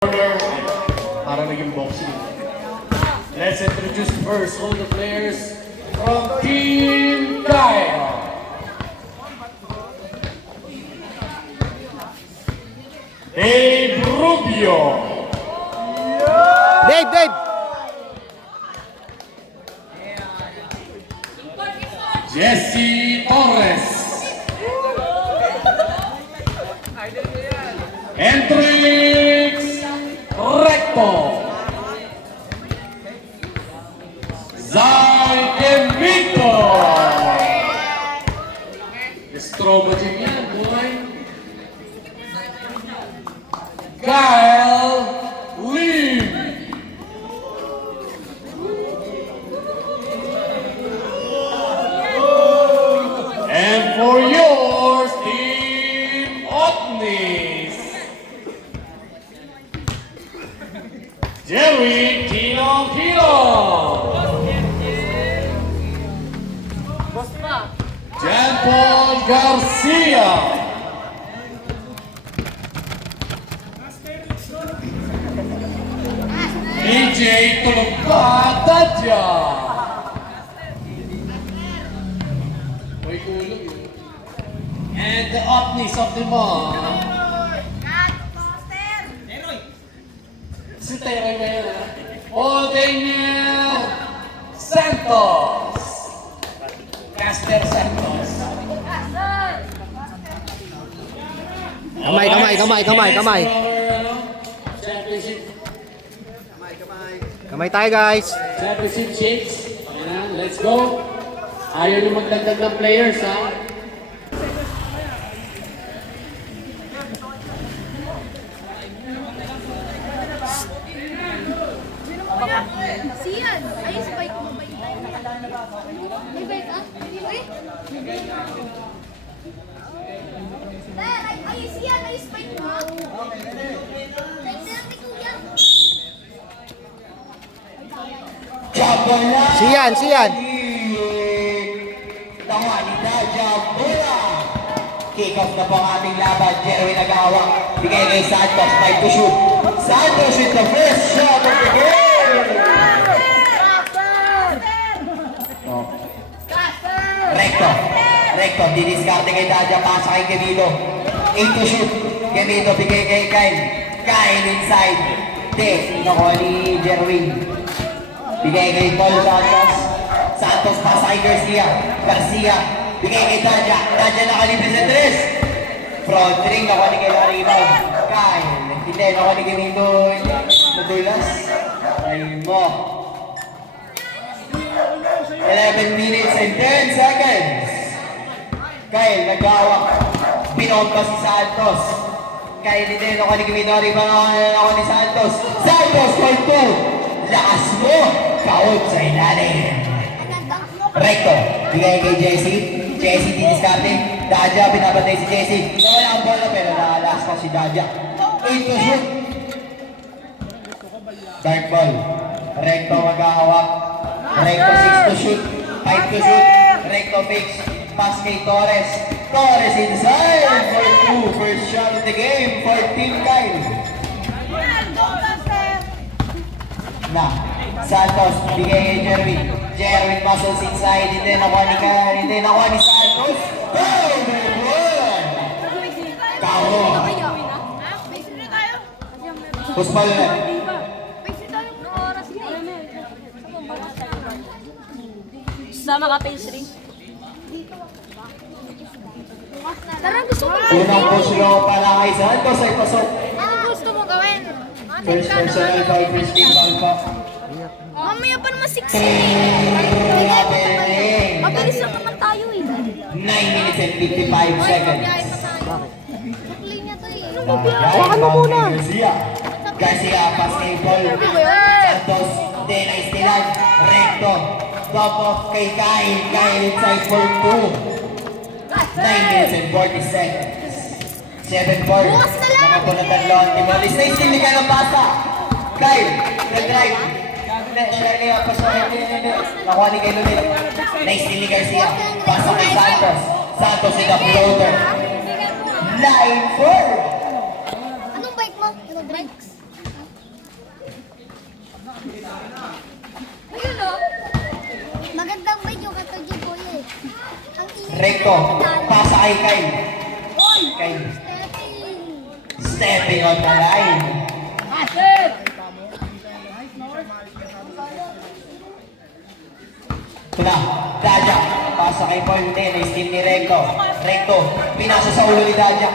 Para naging boxing. Let's introduce first all the players from Team Kyle. Dave Rubio. Dave! Jesse Torres. Hendrix Recto. Zay Emito. Estrobo din yan, boy. Kyle Lim. And for yours, Team Otnis. Jerry Tino. Jan Paul Garcia. DJ Tulogpatadya. May kulog yun. And the Opnis of the month. Si Teroy na yun, ha? Odeniel Santos. Caster Santos. Kamay. Championship. Kamay tayo, guys. Championship shakes. Ayan, let's go. Ayaw nyo magdagdag ng players, ha? Siyan! Ayos, bike mo. May bike ah? Uy! Ayos yan! Ayos, bike mo. Like na lang ni Kuya. Siyan. Tawanida Jabula. Kick-off na po ang ating laban. Jerwin nag-awak. Bigay kay Santos. Time to shoot. Santos with the first shot of the game. Recto. Diniskarte kay Daja. Pasa kay Gemito. 8 to shoot. Gemito bigay kay Kyle. Kyle inside. Nakuha ni Jerwin. Bigay kay Paul Santos. Santos pasa kay Garcia. Bigay kay Daja. Daja nakalibre sa tres. Front ring. Nakuha ni kay rebound. Kyle. Hindi. Nakuha ni Gemito. Nadulas. Ayun mo. 11 minutes and 10 seconds. Kyle nag-awak. Binomba si Santos. Kyle hindi. Nakuha ni Gemito. Nakuha ni Santos. Santos for 2. Lakas mo. Kaot sa ilalim. Recto. Bigay kay Jesse. Jesse diniskarte. Daja. Pinapatay si Jesse. Nawala ang bola pero nakalas pa si Daja. 8 to shoot. Dark ball. Recto mag-ahawak. Recto 6 to shoot. 5 to shoot. Recto fix. Pass kay Torres. Torres inside for 2. First shot of the game for Team Kyle. Santos, bigay kay Jerwin. Jerwin muscles inside. Hindi nakuha ni Santos. Kawo. Puspal na. Sama ka pastry. Tara, gusto mo gawin. Unang push low para kay Santos ay pasok. Ano gusto mo gawin? First personal foul, first team foul pa. Mamaya pa naman 6 Grabe. Mabilis lang naman tayo eh. 9 minutes and 55 seconds. Play niya to eh. Hawakan mo muna. Garcia, pass kay Paul. Santos, nice nilan. Recto. Top off kay Kyle. Kyle inside for 2. 9 minutes and 40 seconds. 7-4. Nakapunod ang lawan ni Molis. Nice niligan ang pasa. Kyle, nag-drive. Nakuha ni kay Lunel. Nice ni Garcia. Pasa kay Santos. Santos in the floater. Line 4. Anong bike mo? Anong bike? Recto. Pasa kay Kyle. Kyle. Stepping on the line. Ito na. Daja. Pasa kay Paul. Hindi. Na-steal ni Recto. Recto. Pinasa sa ulo ni Daja.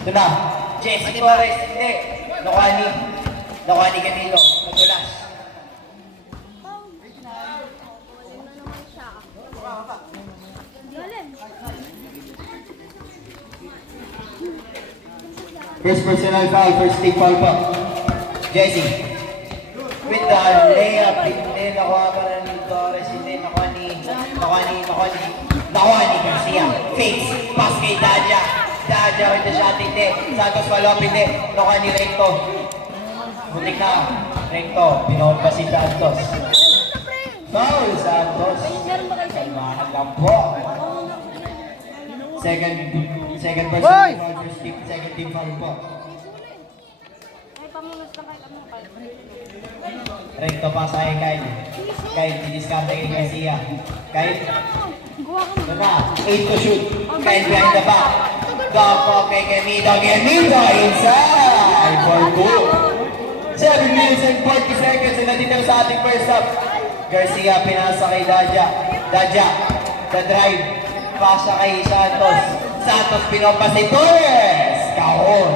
Ito na. Jesse Torres. Hindi. Nakuha ni Camilo. Nagulas. First personal foul, first team foul po. Jesse. With the layup, hindi nakuha pa na ni Torres, hindi nakuha ni Garcia. Fakes, pass kay Daja. Daja with the shot, hindi. Santos Palop, hindi. Nakuha ni Recto. Butik na. Recto, pinoon pa si Santos. Foul, Santos. Kalmahan lang po. Second personal Hoy! foul, second team foul po. Recto pa sa kay Kyle. Kyle, didiskarte kay Garcia. Kyle, ito na. 8 to shoot. Kyle behind the back. Doko kay Gemito. Gemito inside for 2. 7 minutes and 40 seconds na nandito sa ating first half. Garcia pinasa kay Daja. Daja, the drive. Pasa kay Santos. Santos pinopas si Torres. Kahon.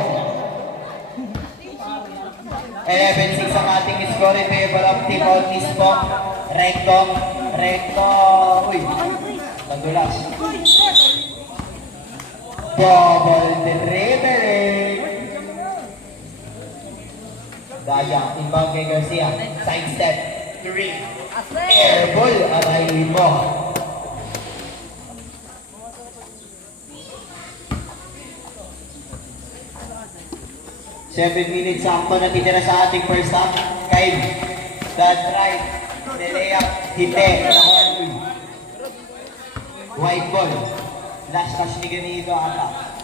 11-6 ang ating score in favor of Team Otis po. Recto. Uy, nadulas. Double dribbling. Daya, inbound kay Garcia. Side step. 3. Air ball. Arayin mo. Seven minutes sakto na titira sa ating first half. Kyle, that right, the layup, hindi. White ball. Last touch ni Ganito ata.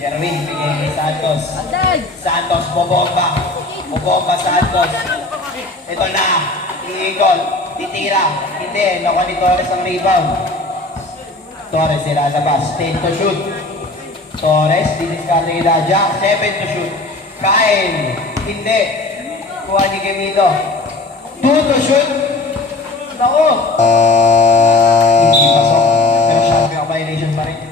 Jerwin, bigay kay Santos. Santos, bobomba. Bobomba Santos. Ito na, iikot, titira. Hindi, nakuha ni Torres ang rebound. Torres nilalabas, 10 to shoot. Torres, diniskarte kay Daja, 7 to shoot. Kyle, hindi. Kuha ni Gemito. 2 to shoot. Naku! Hindi pasok. Pero shot clock violation pa rin.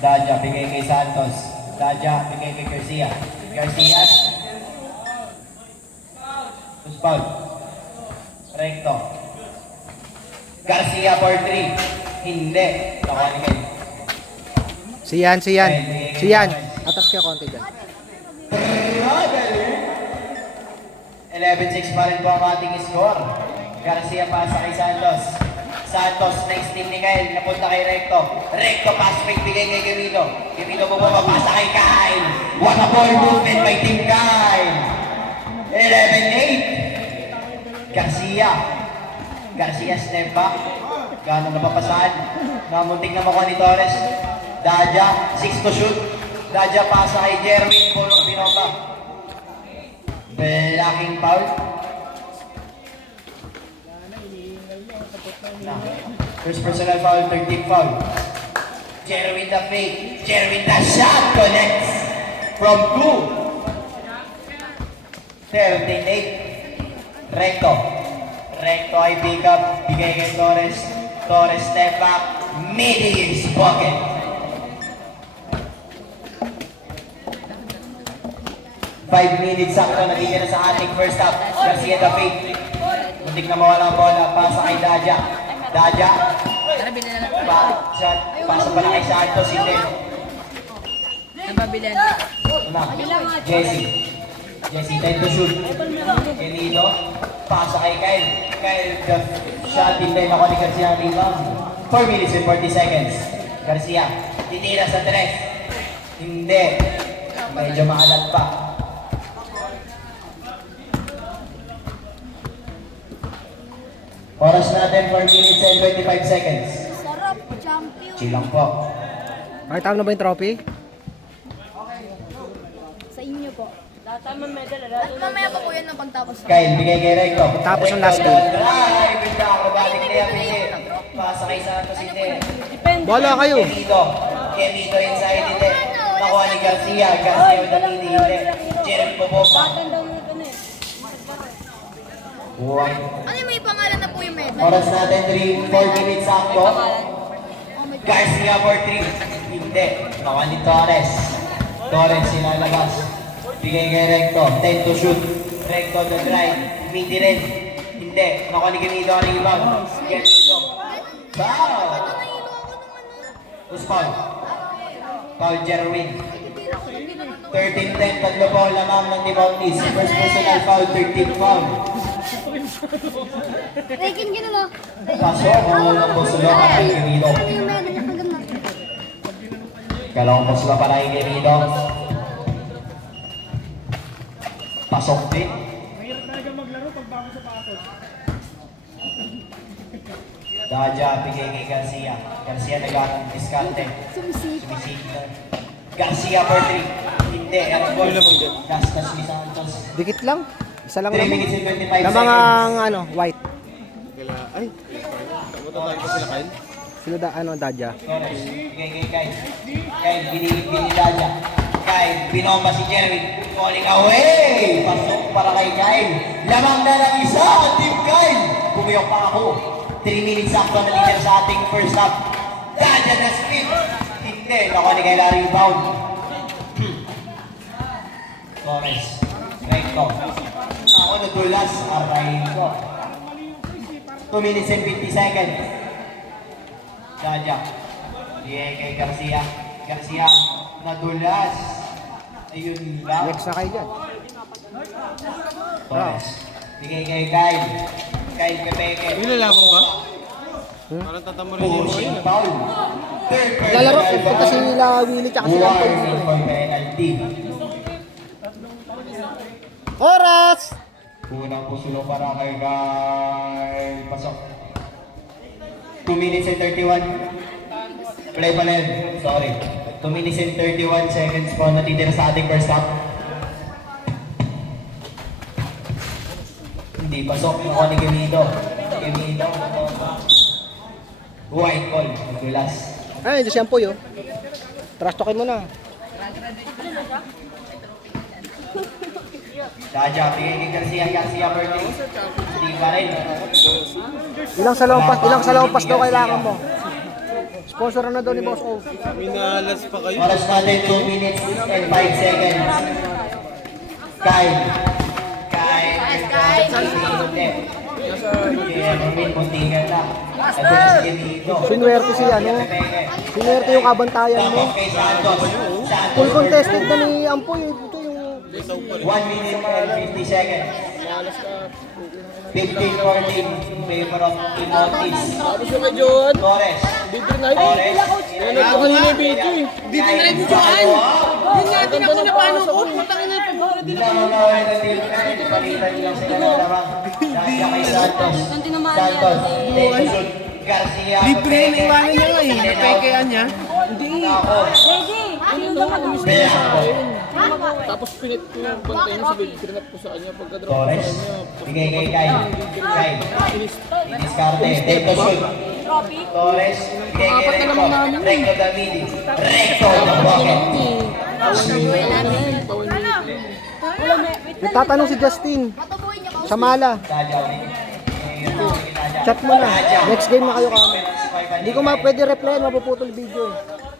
Daja, bigay kay Santos. Daja, bigay kay Garcia. Garcia. Who's foul? Recto. Garcia for 3. Hindi. Nakuha ni Kyle. Siyan. Atas ka konti dyan. 11-6 pa rin po ang ating score. Garcia pasa kay Santos. Santos, next team ni Kyle. Napunta kay Recto. Recto pass fake, bigay kay Gemito. Gemito po papasa kay Kyle. What a ball movement by Team Kyle. 11-8. Garcia step back. Gano'ng napapasahan. Namuntik na makuha ni Torres. Daja, 6 to shoot. Daja pasa kay Jerwin. Pulong Binoba. Blocking foul. First personal foul, 13 foul. Jerwin the fake. Jerwin the shot connects from 2. 13-8. Recto ay pick up. Bigay kay Torres. Torres step back. Mid-ears bucket. Five minutes sakto natitira sa ating first half. Garcia the fake. Muntik na mawala ang bola. Pasa kay Daja. Pasa pala kay Santos. Hindi. Jesse 10 to shoot. Kenito. Pasa kay Kyle. The shot. Hindi na ko ni Garcia ang rebound. 4 minutes and 40 seconds. Garcia. Titira sa 3. Hindi. Medyo maalat pa. Oras natin 4 minutes and 25 seconds. Sarap, champion. Chill lang po. Makita mo na ba yung trophy? inyo po. At mamaya pa po yan ng pagtapos. Kyle, bigay kay Recto. Tapos yung last game. Drive, with the acrobatic layup, hindi. Pasakay sa Santos, hindi. Bola kayo. Kemito inside, hindi. Nakuha ni Garcia. Garcia with the lead, hindi. Jeremy Popopa. Buhay. Ano yung may pangalan na po yung medal? Oras natin, 4 minutes sakto. Garcia for 3. Hindi. Nakuha ni Torres. Torres sinalabas. Bigay kay Recto. 10 to shoot. Recto the drive. Midi rin. Hindi. Nakuha ni Gemito ang rebound. Gemito. Foul! Who's foul? Foul Jerwin. 13-10. Tatlo po lamang ng Timautis. First personal foul. 13 foul. Rekin ka na no? Pasok. Ang ulang po sulo pa kay Gemito. Ano yung medal na paganda? Kalawang po sulo pa kay Gemito. Pasok din. Daja, bigay kay Garcia. Garcia nag-aarang diskarte. Sumisip. Sumisita. Garcia for 3. Hindi, airball. Gastas ni Santos. Dikit lang. Isa lang 3 naman. minutes and 25 Na mga seconds. ano, white. Ay, kamuta tayo pa sila kain. Sila Dadya. Torres, bigay kay Kyle. Kyle, binibigay ni Daja. Kyle, binomba si Jeremy. Falling away! Pasok para kay Kyle. Lamang na ng isa, Team Kyle. Pumiyok pa ako. 3 minutes sakto na leader sa ating first half. Daja na spin. Hindi, nakuha ni Kyle ang rebound. Torres, Recto. Ako nadulas, aray ko. 2 minutes and 50 seconds. Daja. Bigay kay Garcia. Garcia, nadulas. Ayun lang. Next na kayo dyan. Torres. Bigay kay Kyle. Kyle Pepeke. Nilalabang ba? Parang tatamurin niya yung Pushing foul. Third Lalaro personal ko kasi foul. nila Willie tsaka sila Paul dito Warning eh. for penalty. Oras! Unang pusulo para kay Kyle. Pasok. 2 minutes and 31. Play pa rin. Sorry. 2 minutes and 31 seconds po natitira sa ating first half. Hindi pasok. Nakuha ni Gemito. Gemito. White ball. Nadulas. Ay, ito siyang Poy oh. Trash talkin mo na. Daja, bigay kay Garcia. Garcia for 3. Hindi pa rin. Ilang salawang pas daw kailangan mo. Sponsor na daw ni Boss O. Minalas pa kayo. Oras natin 2 minutes and 5 seconds. Kyle. Hindi. Hindi. Puntingan lang. Ito na si Gemito. Sinuwerte si ano. Sinuwerte yung kabantayan mo. Tapos kay Santos. Full contested na ni Ampoy. Ito yung 1 minute and 50 seconds. 15-14 favor of Timotis. Tapos yung kay Johan. Torres. Dito na yun. Torres. Nanood ko kanina yung video eh. Dito na rin Johan. Yun nga, tingnan ko na paano ko. Putangin na yung pag-ora dito. Lamang na team kahit palitan nyo lang sila ng lamang. Daja kay Santos. Santos. Shoot. Garcia. Libre na iwanan niya nga eh. Napekean niya. Ako. Bea. Tapos pinit ko yung bantayan sa baby. Trinap ko sa kanya. Pagka-drop ko sa Torres. kanya. Bigay kay Kyle. Kyle. Diniscarte. Take the shoot. Torres. Bigay kay Recto. Recto Damidi. Recto the bucket. nagtatanong si Justin. Patubuhin niyo ako. Sa Mala. Daja. Chat mo na. Next game na kayo kami. Hindi ko pwede replyan, mapuputol video eh.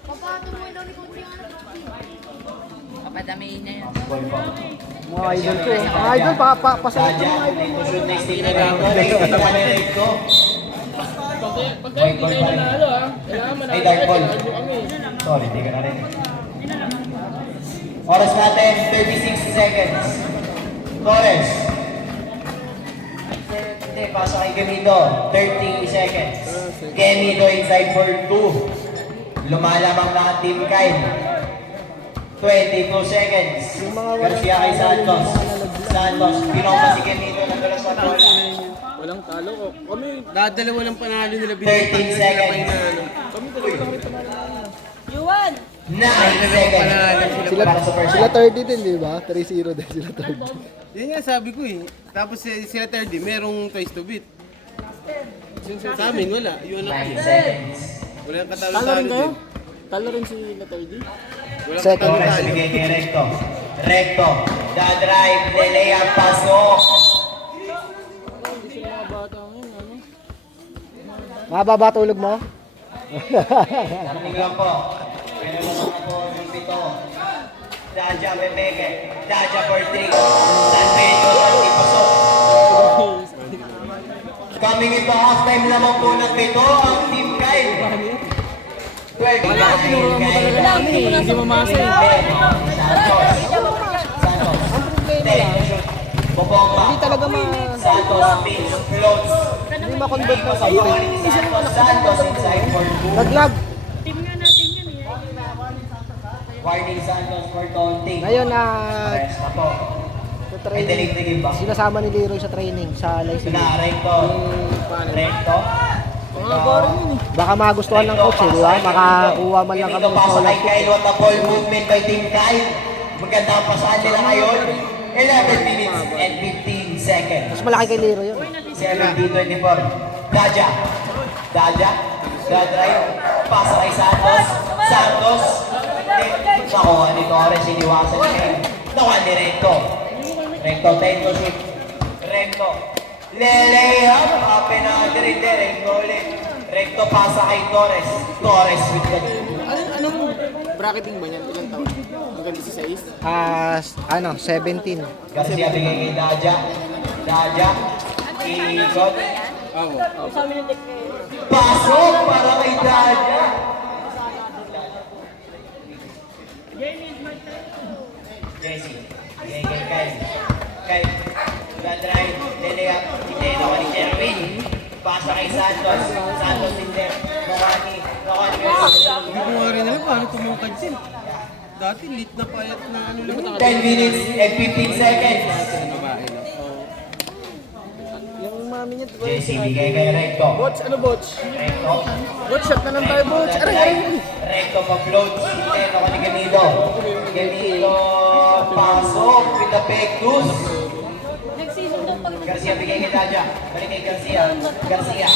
Papatubuhin daw ni Coach yung ano. Papadamihin niya yan. Mga idol ko. Mga idol, pasaya ko Daja. mga idol. Take the shoot. Next team na Recto. Pagka hindi kayo nanalo ha. Kailangan manalo Ay, dark ball. kayo kami. Sorry, di ka na rin. Oras natin, 36 seconds. Torres. Hindi, pasa kay Gemito. 30 seconds. Gemito inside for 2. Lumalamang na ang team Kyle. 22 seconds. Garcia kay Santos. Santos, pinomba si Gemito. Nadulas sa bola. Walang talo ko. Kami, dadalawa lang panalo nila. 13 seconds. Kami dalawa lang rin panalo. Yuan! seconds. Para sa first Sila half. 30 din, di ba? 3-0 din sila 30. Yun nga sabi ko eh. Tapos sila 30, merong twice to beat. Sa amin, wala. Yun ang 9 seconds. wala ang Talo katalo-talo rin kayo? din. Talo rin si Latardi? Wala ang Second. Torres katalo-talo. bigay kay Recto. Recto. Da-drive. Lelea. Pasok. Hindi sila mga bata ngayon, ano? Mababa tulog mo? Something lang po. Pero lang po ng pito. Daja Bebeke. Daja for 3. San Pedro. Pasok. Coming into halftime lamang po ng pito ang Team Kyle. 12 Hindi mamasa eh. Santos. Bobomba. Hindi talaga Santos spins. Floats. hindi ma-convert na sa Santos inside for 2. Naglag. Warning Santos for taunting. Ngayon na Rest na po. sa May training, deligtigin ba? sinasama ni Leroy sa training sa Ito live. na, Recto. Recto. Baka magustuhan ng coach eh, di ba? Makakuha man lang kami Dito ng pasa kay scholarship. Kyle. What a ball movement by Team Kyle. Maganda ang pasahan nila ngayon. 11 minutes and 15 seconds. Mas malaki kay Leroy yun. 17-24. Daja. Daja. Da-drive. Pasa kay Santos. Santos. Nakuha ni Torres. Iniwasan ni Kyle. Nakuha ni Recto. Recto. Tento shoot. Recto. Leleyap. Happen na rin. Recto ulit. Recto pasa kay Torres. Torres with the... Anong bracketing ba niyan? Ilang taon? Hanggang 16? 17. Garcia bigay kay Daja. Daja. Ikot. Pasok para kay Daja. Jesse. Bigay kay Kyle. Kyle. Da-drive. Lelea. Hindi. Nakuha ni Jerwin. Pasa kay Santos. Santos hindi. Nakuha ni Hindi ko nga rin alam paano tumungkad sila. Dati lit na payat na ano lang. 10 minutes and 15 seconds. Yung mami niya, Jesse bigay kay Recto. Bots, ano bots? Recto. Bots, shot na lang tayo bots. Aray, aray, aray. Recto pa-floats. Hindi, nakuha ni Gamito. Gamito, pasok with the peg loose. Nag-season daw pag Garcia bigay kay Daja. Balik kay Garcia. Garcia.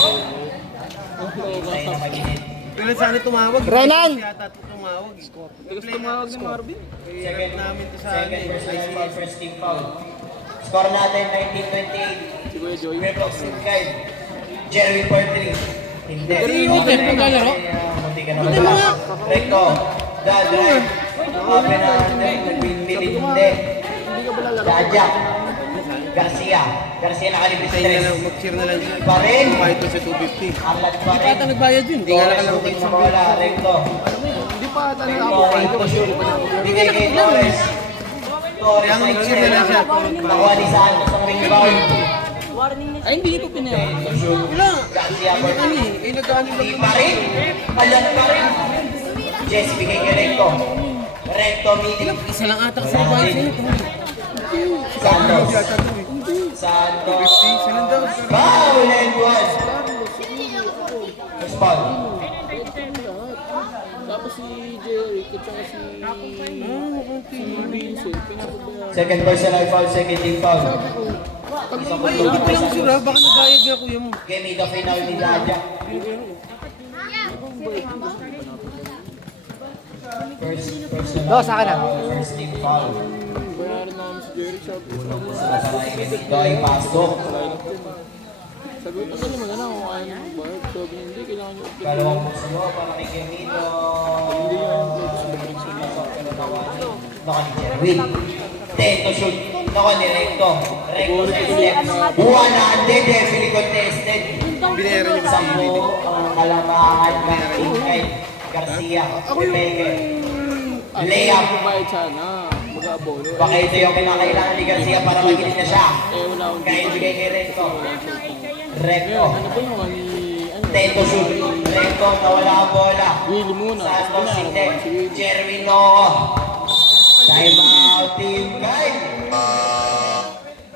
Ay na mag-init. Pero sana tumawag. Renan! Yata tumawag. Gusto tumawag ni Marvin. Second namin to sa second ano, personal foul, first team foul. Score natin 19-28. Si Kuya Joey. We're boxing guide. Jerry for 3. Hindi. Okay, maglalaro? Munti ka naman. Recto. Da-drive. Open na natin. Nagbibilit. Hindi. Daja. Garcia. Garcia nakalipis Say na lang, 3. mag-share na lang sila. Pa rin. Bayad ko sa 250. Angat pa rin. Bata nagbayad yun. Hindi nga Torres nakalaro shooting sa sa bola. Recto. Hindi pa ata Recto. nakapapay. Recto shoot. Bigay kay Torres. Torres Kaya nga ay mag-share na lang siya. nakuha ni Santos ang rebound. Ay, hindi ko pinayaan. Wala. Garcia for Ano eh, eh nag-ano lang Hindi pa rin. Ayan pa rin. Jesse bigay kay Recto. Recto meeting. Isa lang ata sa bahay sa'yo. Santos. Yata to eh. Santos. Isa lang daw. Foul and one. First foul. Tapos si Jerry, at saka si Vincent, pinapabayaan. Second personal foul, second team foul. Ay, hindi ko lang sure ha. Baka nagbayad nga kuya mo. Game the final ni Daja. First personal Do, sa akin na. foul, first team foul. Bayaran namin si Jerry, sabi ko sa mga Ito ay pasok. sabi ko, ano naman ano, kung kaya nyo magbayad. Sabi niya, hindi, kailangan nyo update. Dalawang bukso mo para kay Gemito. Naka ni Jerwin. Tento shoot. Naka ni Recto. Recto sa step. 100 heavily contested. Binera niyo ba? Sampo ang kalamangan ng team kay Garcia. Pepeke. Layup. Bayad sana, mag-abono. Baka ito yung kinakailangan ni Garcia para magilit na siya. Eh, wala akong Kaya ibigay kay Recto. Recto. ano ba yung ni, ano, Tento shoot. Recto, nawala ang bola. Willie muna. Santos Kasi hindi. si Willie. Jeremy Noco. Time out, team guy.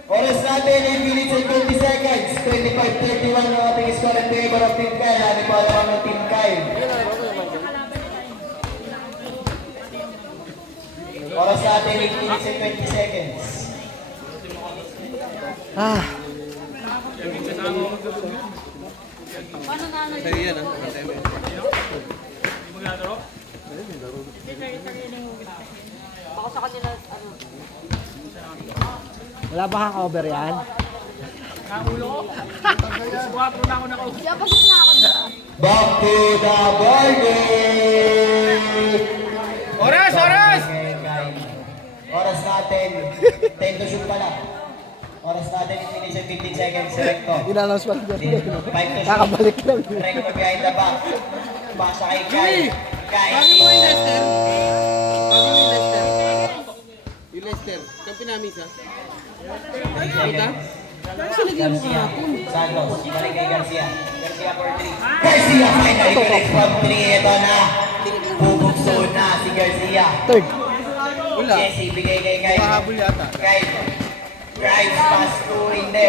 Oras natin, 8 minutes and 20 seconds. 25-31 ang ating score in favor of Team Kyle. Ano pa naman ng Team Kyle? 8 minutes and 20 seconds. Ah, Sa'yo yan ah. wala ba kang cover yan? Di ako gitna ako. Back to the ballgame! Oras! Oras! Oras natin. 10 to shoot pala. Oras natin 8 minutes and 15 seconds. Selecto. Inannounce pa dyan. 5 to shoot. Kakabalik lang. Recto behind the back. Pasa kay Kai. Kai. Bago mo yung Lester. Bago mo yung Lester. Yung Lester. Kampi namin siya. Kita? Kasi lagyan mo kahapon. Santos. Ibalik kay Garcia. Garcia for 3. Garcia finally connects from 3. Ito na. Bubukso na si Garcia. Third. Wala. Jesse, bigay kay Kai. Pahabol yata. Kai. Drives pass to hindi.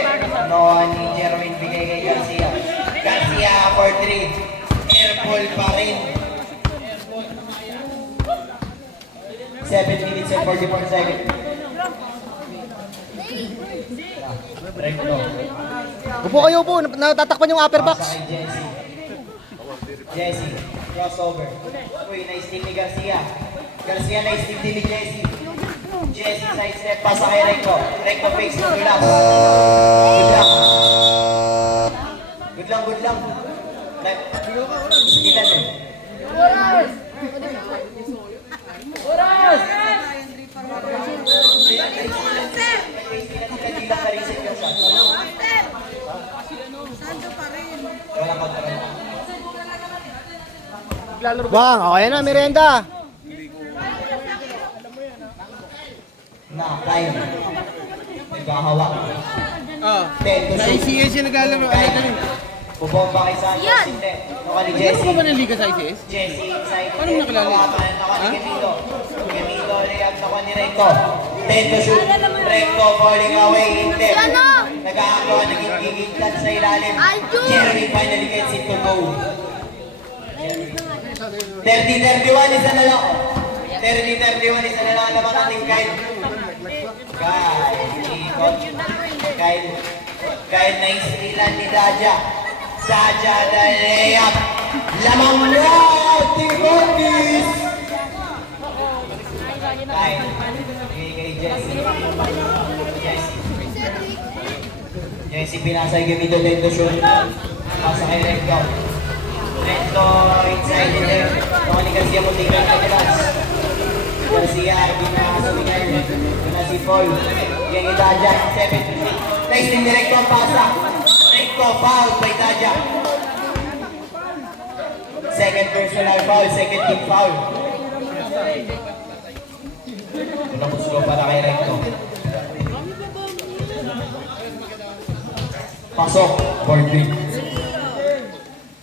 No, ni Jerwin bigay kay Garcia. Garcia for 3. Airball pa rin. 7 minutes and 44 seconds. Recto. Upo kayo, upo. Natatakpan yung upper box. Pasa kay Jesse. Jesse, crossover. Uy, nice team ni Garcia. Garcia, nice team din ni Jesse. Jesse, side step, pasa kay Recto. Recto fakes to Gulak. Good luck. Good lang, good lang. Ilan eh? Ilan pa rin sa yung shot. Walang kontrol. Bang, okay na, merenda. Na, time. Nagkahawak. Ah. 10 to Sa shoot. ICS siya naglalaro. Ay, ganun. Bubomba kay Santos. Hindi. Naka ni Ano Jesse. ka ba ng liga sa ICS? Jesse inside. Paano mo nakilala? Naka ni Gemito. Gemito, layup naka ni Recto. 10 to shoot. Recto falling away. Hindi. Nag-aagawa, nagigigigtan sa ilalim. Jeremy finally gets it to go. 30-31, isa na lang. 30-31, isa na lang naman ating Kyle. Kyle na isilan ni Daja. Daja na layup. Lamang na! Timothy's! Kyle. Kay Jesse. Jesse pinasa yung Gemito Lento shoot. Pasa kay Recto. Recto inside in there. Naka ni Garcia muntik na kabilas. Garcia, binasawingan. Yun si Paul. Yung Daja, 7-3. Nice din ni Recto ang pasa. Recto, foul by Daja. Second personal foul, second team foul. Unang pusulo para kay Recto. Pasok, 4-3.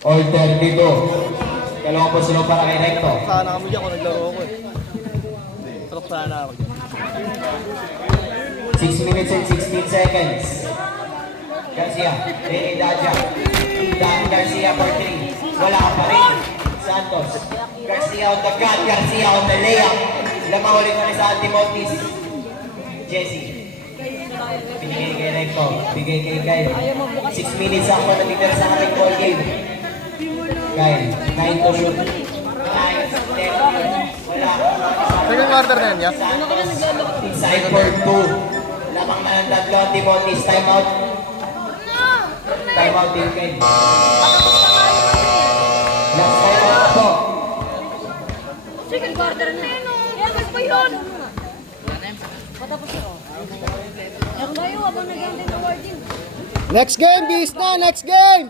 Alter dito. Dalawang pusulo para kay Recto. Sana kami dyan kung naglaro ko eh. Sarap sana ako dyan. 6 minutes and 16 seconds. Garcia, Rene Daja. Garcia for 3. Wala pa rin. Santos. Garcia on the cut. Garcia on the layup. Lamang ulit na sa Timothy's. Jesse. Binigay kay Recto. Bigay kay Kyle. 6 minutes ako natitira sa ating ball game. Kyle, 9 to shoot. 9, 10. Wala. Second quarter na yan, yeah? Santos. Inside for 2. Lamang na ng tatlo ang Timothy's. Time out. Time out din Kyle. Last time out po. Second quarter na. Yes, pa yun. Patapos na. Yan kayo, habang nag-ending ng wording. Next game, bis na! Next game!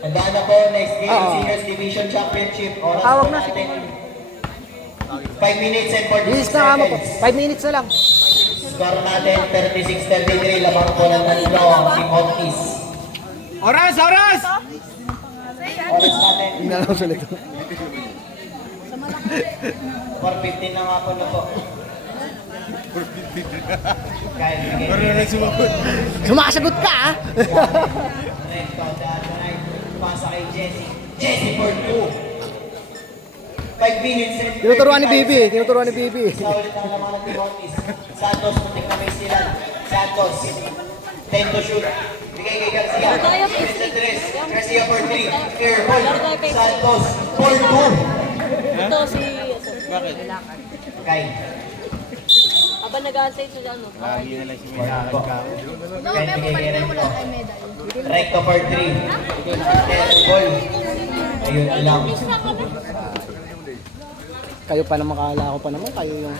Handa na po, next game, Seniors Division Championship. Oras Tawag po na. natin. 5 minutes and 46 Bis na kamo po. seconds. 5 minutes na lang. Score natin, 36-33. Lamang po ng tatlo ang Team Ortiz. Oras! Oras! Oras natin, Inannounce ulit. 4:15 na nga po na po. Kyle, bigay Parang na sumagot. Sumasagot ka ah! Recto, the other right. Pasa kay Jesse. Jesse for 2. 5 5 minutes and Tinuturuan ni 35 Bibi. seconds. Tinuturuan ni Bibi. Sa ulit ang laman ng Timotis. Santos, muntik na may sila. Santos. 10 to shoot. Bigay kay Garcia. Minutes and 3. Garcia for 3. Fair ball. Santos for 2. Ito si... Bakit? Kay. Aba nag-aantay siya ano. Kay bigay kay Recto. Recto for 3. Fair ball. Ayun lang. Kayo pa naman, kala ko pa naman. Kayo yung...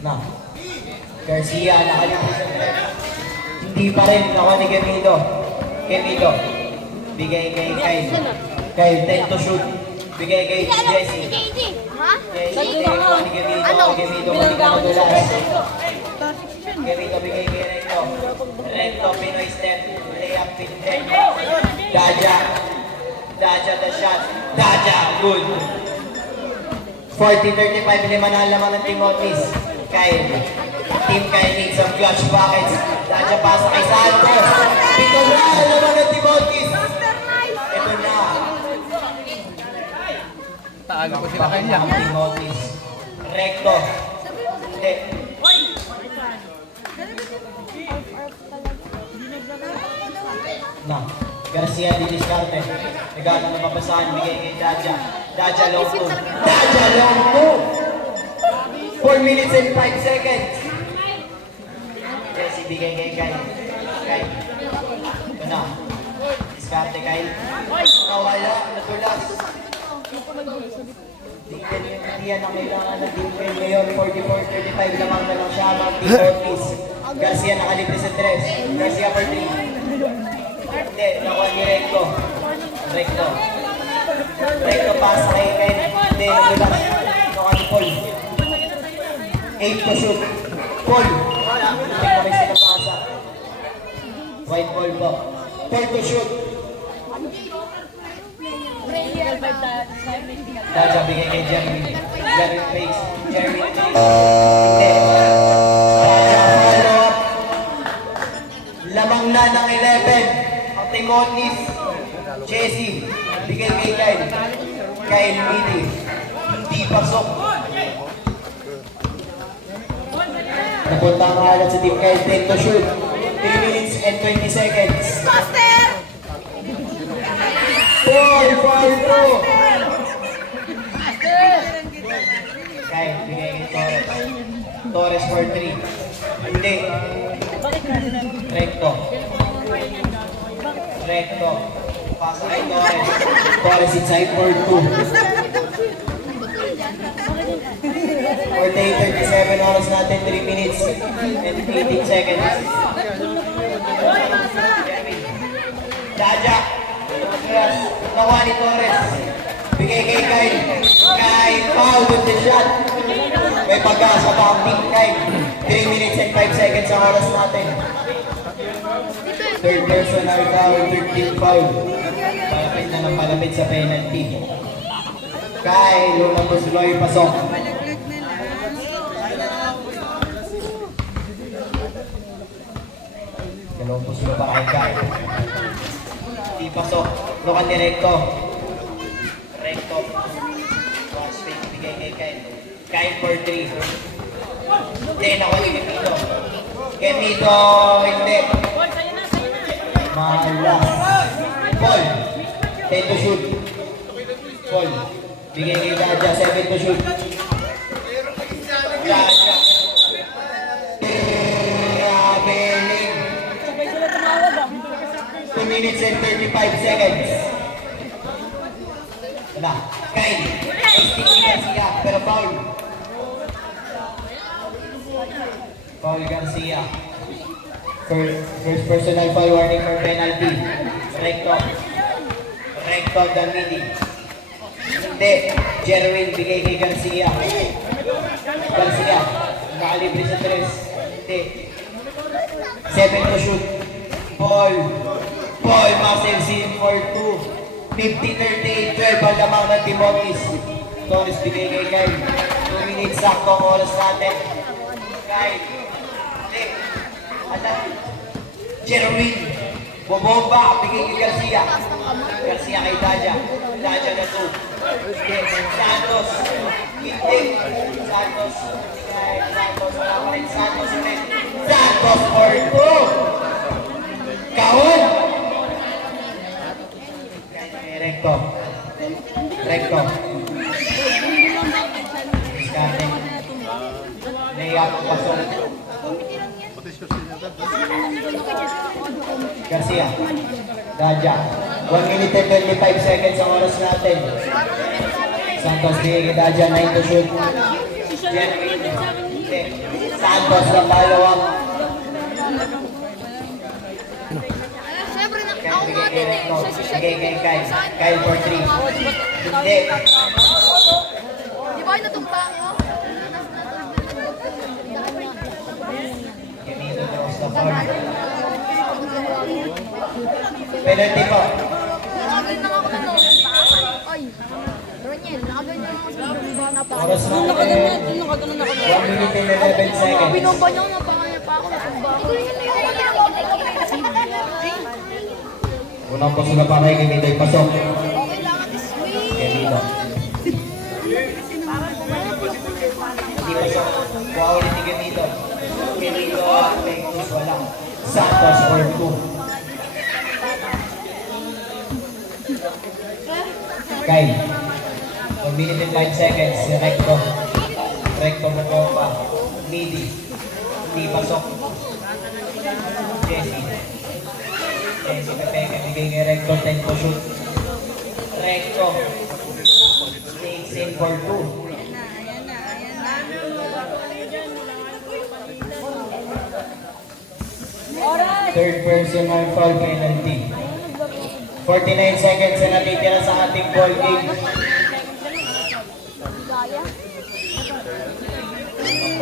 Na. Garcia, nakalimutan sa trap. Hindi pa rin. Nakuha ni Gemido. Gemido. Bigay kay Kyle. Kyle, 10 to shoot. Bigay kay Jesse. Ha? Jesse, nakuha ni Gemido. Gemido, mali ka madulas. Gemido, bigay kay Recto. Recto, Pinoy step. Layup, Pinoy. Daja. Daja, the shot. Daja, good. 40-35, lima na laman ng Timotis. Kyle. Team Kyle needs some clutch buckets. Daja pasa kay Santos. Ito na, laman ng Timotis. Ito na. Taalo ko sila kanya. Ang Timotis. Recto. Hindi. Na. Garcia di diskarte. Regalo na papasahan. Bigay kay Daja. Daja long two. Daja long two. 4 minutes and 5 seconds. Jesse bigay kay Kyle. Kyle. Ito na. Diskarte Kyle. Nawala. Natulas. Hindi yan ang kailangan ng defense ngayon. 44-35 lamang na lang siya. Mga T-Ortiz. Garcia nakalibre sa 3. Garcia for 3. Hindi, nakuha ni Recto. Recto. Recto pasa kay Kyle. Hindi, natulas. Nakuha ni Paul. 8 to shoot. Paul. Hindi na may sinapasa. White ball po. 4 to shoot. Daja bigay kay Jeremy. Jeremy face. Jeremy face. Hindi. Daja follow up. Lamang na ng 11. Ang Timotis. Jesse. Bigay kay Kyle. Kyle Midi. Hindi pasok. Napunta ang halat sa team Kyle. 10 to shoot. 3 minutes and 20 seconds. Four, 5-2. Kyle, bigay kay Torres. Torres for 3. Hindi. Recto. Recto. Pasa kay Torres. Torres inside for 2. 48-37 oras natin. 3 minutes and 18 seconds. Daja. Yes. Nakuha ni Torres. Bigay kay Kyle. Kyle, foul with the shot. May pag-asa pa ang team Kyle. 3 minutes and 5 seconds ang oras natin. Third personal foul, 13-5. Palapit na ng palapit sa penalty. Kyle, unang pusuloy, pasok. Dalawang pusulo pa kay Kyle. Di pasok. Lukan ni Recto. Recto. Cross fake. Bigay kay Kyle. Kyle for 3. Then ako ni Gemito. Gemito. Hindi. Malas. Paul. 10 to shoot. Paul. Bigay kay Daja. 7 to shoot. Daja. Traveling. 2 minutes and 35 seconds. Wala. Kyle. Stick ni Garcia. Pero foul. Foul Garcia. First personal foul warning for penalty. Recto. Recto Damidi. Hindi. Jerwin bigay kay Garcia. Garcia. Nakalibre sa 3. Hindi. 7 to shoot. Paul. Paul, massive scene for 2. 50-38, 12 ang lamang ng Timotis. Torres bigay kay Kyle. 2 minutes sakto ang oras natin. Kyle. Hindi. Alam. Jerwin. Bobomba, bigay kay Garcia. Garcia kay Daja. Daja na 2. Santos. Hindi. Santos. Santos. Wala pa rin. Santos ulit. Santos for 2. Kahon. Recto. Recto. Discarte. Layup. Pasok. Garcia. Daja. 1 minute and 25 seconds ang oras natin. Santos bigay kay Daja, 9 to shoot. Santos na follow up. Siyempre, ako nga din eh. Bigay kay Kyle. Kyle for 3. Hindi. Di ba yung natumbang mo? Ganito cross the board. Penalty po. Nakagay na ako na Ay, Roniel, nakaganyan ako sa bumibana pa. Oras natin. 1 minute and 11 seconds. Binomba niyo, napakaya pa ako. Natumba ako. Unang paso na para kay Mitoy. Pasok. Kailangan is sweet. Ganito. Hindi pasok. Kuha ulit ni Ganito. Ganito. Pengtus wala. Santos for 2. Kyle. 1 minute and 5 seconds. Recto. Recto mo ko pa. Midi. Hindi pasok. Jesse. Jesse Pepeke. Bigay ng Recto. 10 to shoot. Recto. Takes in for 2. Third personal foul penalty. 49 seconds na natitira sa ating ball game.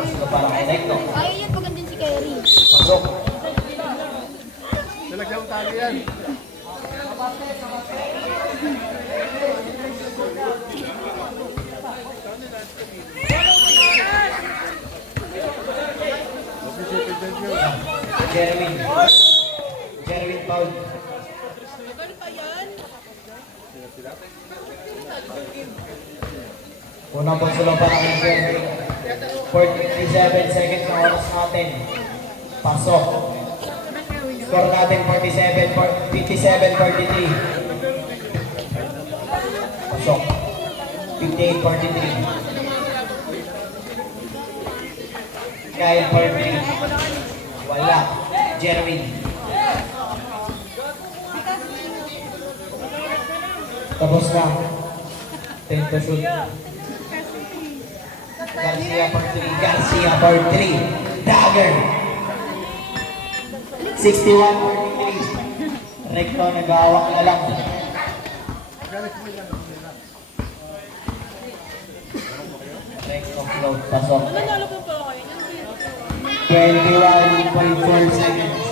Pasok para kay Recto. Kaya yan pag andun si Kerry. Pasok. Talagang tali yan. Jerwin. Jerwin foul. Unang pagsulong para kay Jerwin. 47 seconds na oras natin. Pasok. Score natin 57-43. Pasok. 58-43. Kyle for 3. Wala. Jerwin. Tapos na. 10 to shoot. Garcia for 3. Garcia for 3. Dagger. 61-43. Recto nag-aawak na lang. Recto float. Pasok. 21.4 seconds.